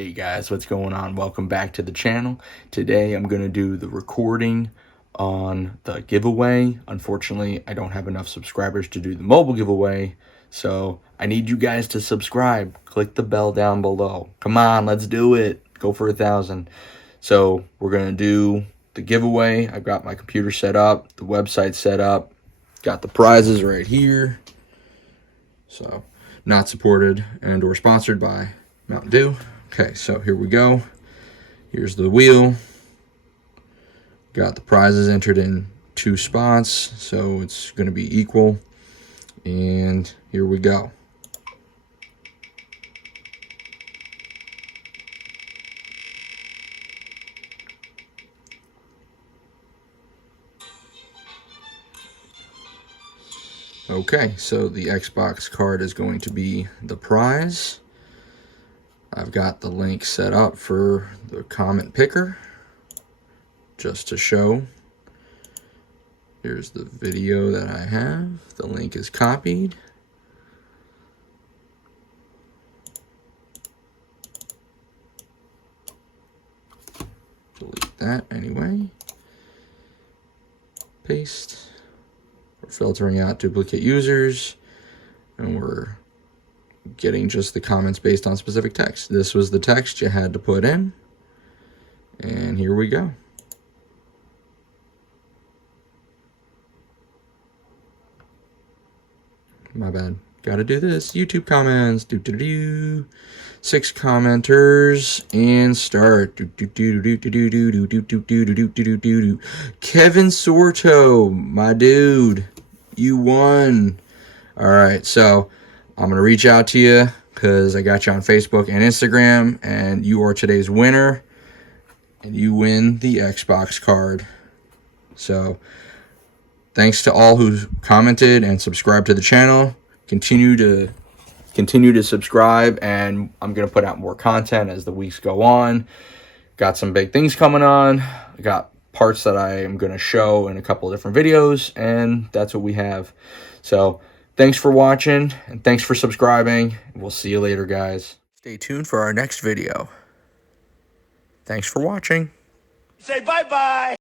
Hey guys, what's going on? Welcome back to the channel. Today I'm going to do the recording on the giveaway. Unfortunately, I don't have enough subscribers to do the mobile giveaway, so I need you guys to subscribe. Click the bell down below. Come on, let's do it. Go for 1,000. So we're going to do the giveaway. I've got my computer set up, the website set up, got the prizes right here. So not supported and or sponsored by Mountain Dew. Okay, so here we go. Here's the wheel. Got the prizes entered in 2 spots, so it's going to be equal. And here we go. Okay, so the Xbox card is going to be the prize. I've got the link set up for the comment picker just to show. Here's the video that I have. The link is copied. Delete that anyway. Paste. We're filtering out duplicate users, and we're getting just the comments based on specific text. This was the text you had to put in, and here we go. My bad. Gotta do this. YouTube comments. 6 commenters and start. Kevin Sorto, my dude, you won. All right, so I'm going to reach out to you because I got you on Facebook and Instagram, and you are today's winner, and you win the Xbox card. So thanks to all who commented and subscribed to the channel. Continue to subscribe, and I'm going to put out more content as the weeks go on. Got some big things coming on. I got parts that I am going to show in a couple of different videos, and that's what we have. So thanks for watching, and thanks for subscribing. We'll see you later, guys. Stay tuned for our next video. Thanks for watching. Say bye-bye.